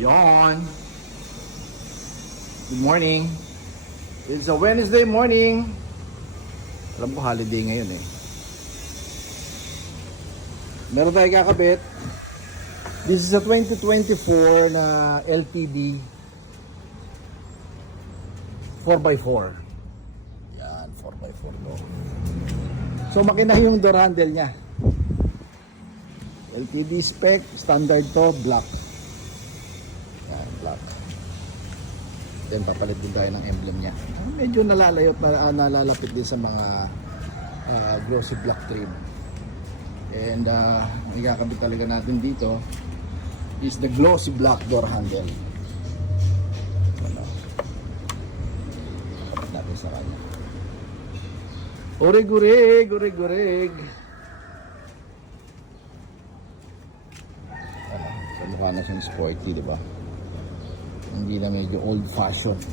Yon. Good morning. It's a Wednesday morning. Alam ko holiday ngayon eh. Meron tayo kakabit. This is a 2024 na LTD 4x4. Yan, 4x4 to. So makina yung door handle niya. LTD spec, standard to, black. Yan, black. Then papalit din tayo ng emblem niya. Medyo nalalayot na nalalapit din sa mga glossy black trim. And ang ikakabit talaga natin dito is the glossy black door handle. Ano? Kapit natin sa kanya. Urig-urig, urig-urig. So mukha na siyang sporty, di ba? Hindi na medyo old-fashioned.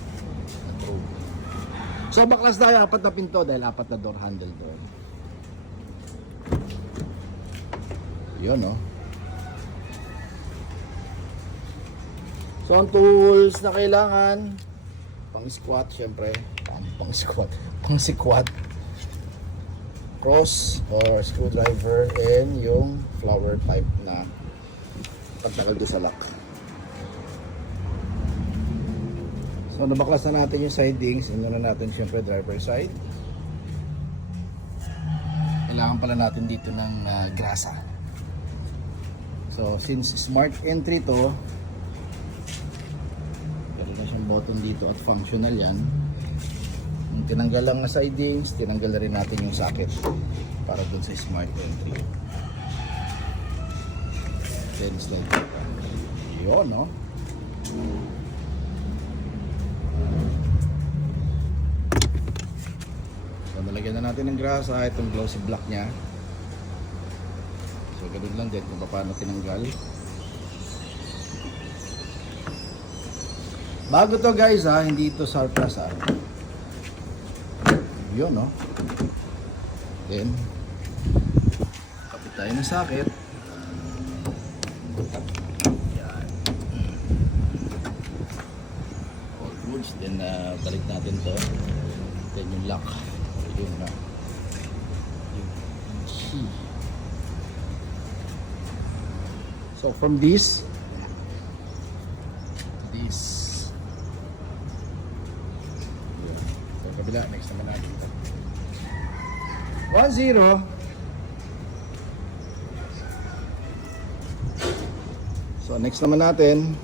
So baklas tayo, 4 na pinto dahil 4 na door handle doon. Yun, no? So ang tools na kailangan, pang squat syempre, pang squat, cross or screwdriver, and yung flower type na pagtagal doon sa lock. So nabaklas na natin yung sidings. Inuna natin syempre driver side. Kailangan pala natin dito ng grasa. So since smart entry to, meron na siyang button dito at functional yan. Yung tinanggal lang na sidings, tinanggal na rin natin yung socket para dun sa smart entry. Then slide. Yun, no? So nalagyan na natin ng grasa itong glossy black nya. So ganun lang din kung paano tinanggal. Bago to guys ha, hindi ito surplus ha. Yun, no? Then kapit tayo ng socket. Yan. All goods. Then balik natin to. Then yung lock. Yun na. Yung key. So from this yun. So kabila, next naman natin 1-0. So next naman natin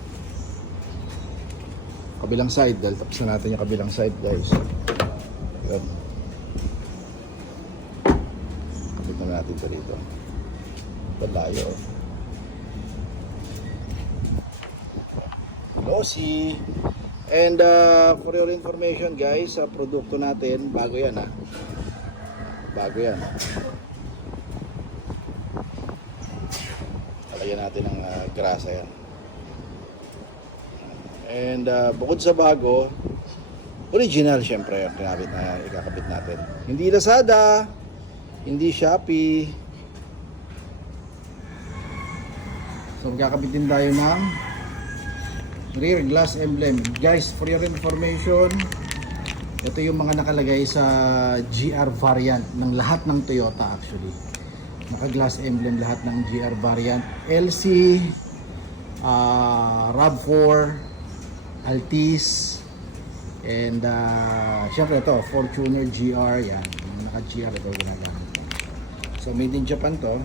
kabilang side, dahil tapos na natin yung kabilang side guys. Yun. Kapit na natin ito dito. Ito layo. Glossy. And for your information guys, sa produkto natin, bago yan ha. Bago yan. Talagyan natin ng grasa yan. And bukod sa bago, original syempre yung ikakabit natin. Hindi Lazada, hindi Shopee. So magkakabit din tayo ng rear glass emblem. Guys, for your information, ito yung mga nakalagay sa GR variant ng lahat ng Toyota actually. Naka-glass emblem lahat ng GR variant. LC, RAV4, Altis, and syempre ito, Fortuner GR, yan. Naka-GR ito ginagamit. So made in Japan to.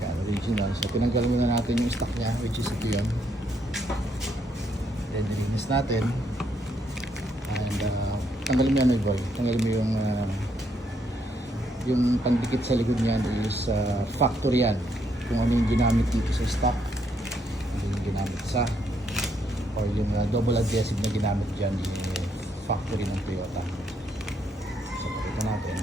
Yan, original. So tinanggal muna natin yung stock niya, which is ito yun. Then nilinis natin. And tanggalin mo yan, Igor. Tanggalin mo yung pandikit sa likod niyan is factory yan. Kung ano yung ginamit dito sa stock, ano yung ginamit sa, or yung double adhesive na ginamit dyan yung factory ng Toyota. So pakita natin.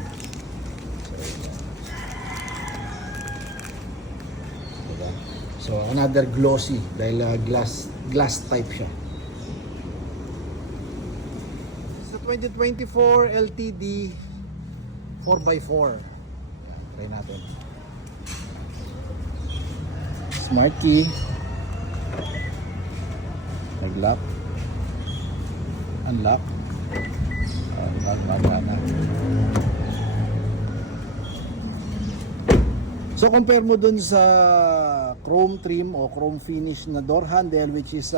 So another glossy dahil glass type siya. 2024 LTD 4x4. Try natin. Smart key. Black. Unlock. Na. So compare mo dun sa chrome trim o chrome finish na door handle, which is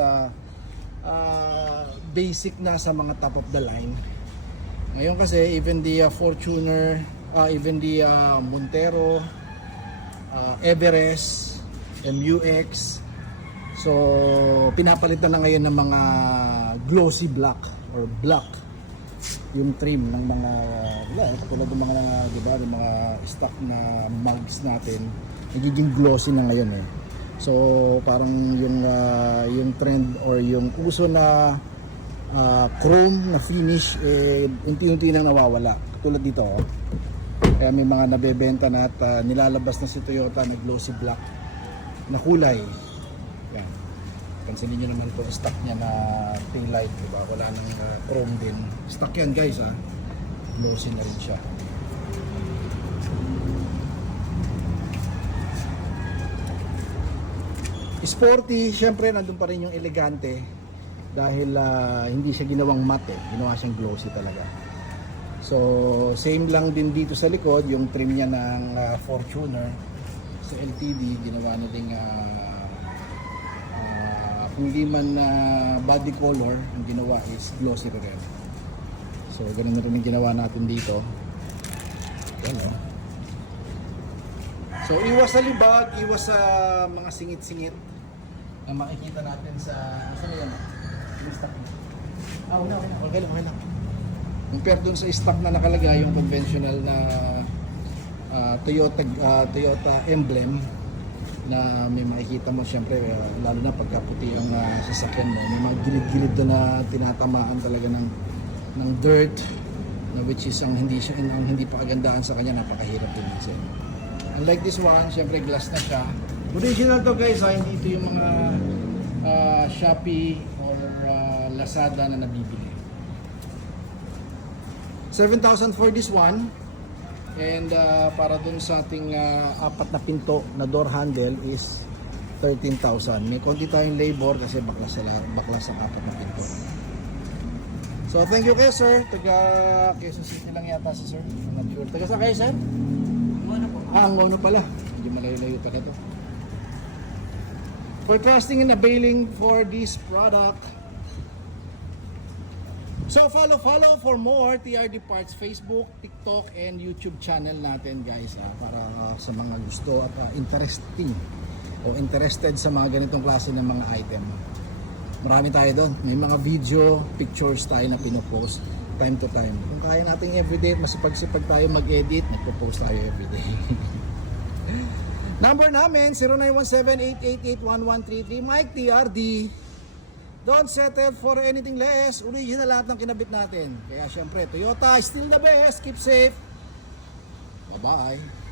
basic na sa mga top of the line. Ngayon kasi even the Fortuner, even the Montero, Everest, MUX, so pinapalitan na ngayon ng mga glossy black or black yung trim ng mga katulad ng mga, diba, yung mga stock na mugs natin, nagiging glossy na ngayon eh. So parang yung trend or yung uso na chrome na finish eh unti-unti nang nawawala. Katulad dito oh. Kaya may mga nabebenta na at nilalabas na si Toyota na glossy black na kulay. Yan. Pansinin nyo naman po stock niya na tail light, diba? Wala nang chrome din. Stock yan guys ha. Glossy na rin siya. Sporty, syempre nandun pa rin yung elegante dahil hindi siya ginawang matte, ginawa siyang glossy talaga. So same lang din dito sa likod, yung trim niya ng Fortuner sa LTD, ginawa na ding hindi man body color, ang ginawa is glossy rin. So ganun na rin yung ginawa natin dito. Yan o. So iwas sa libag, iwas sa mga singit-singit na makikita natin sa saan yan? Yung stock. Okay lang. Compare dun sa stock na nakalagay, yung conventional na Toyota emblem na may makikita mo syempre lalo na pagka puti ang sasakyan mo, may mga gilid-gilid doon na tinatamaan talaga ng dirt na which is ang hindi pa kagandahan sa kanya, napakahirap din kasi. Unlike this one, syempre glass na siya. Original to guys ha, hindi ito yung mga Shopee or Lazada na nabibili. 7,000 for this one. And para dun sa ating apat na pinto na door handle is 13,000. May konti tayong labor kasi baklas ang apat na pinto. So thank you kayo sir. Taga Quezon City lang yata si sir. I'm not sure. Taga sa kayo sir? Ano po? Ang ano pala. Medyo malayo-layo taga to. Forecasting and availing for this product. So follow for more TRD Parts Facebook, TikTok, and YouTube channel natin guys para sa mga gusto at interested sa mga ganitong klase ng mga item. Marami tayo doon. May mga video, pictures tayo na pinopost time to time. Kung kaya natin everyday, masipag-sipag tayo mag-edit, nagpo-post tayo everyday. Number namin 0917-888-1133, Mike TRD. Don't settle for anything less. Original lahat ng kinabit natin. Kaya syempre, Toyota is still the best. Keep safe. Bye-bye.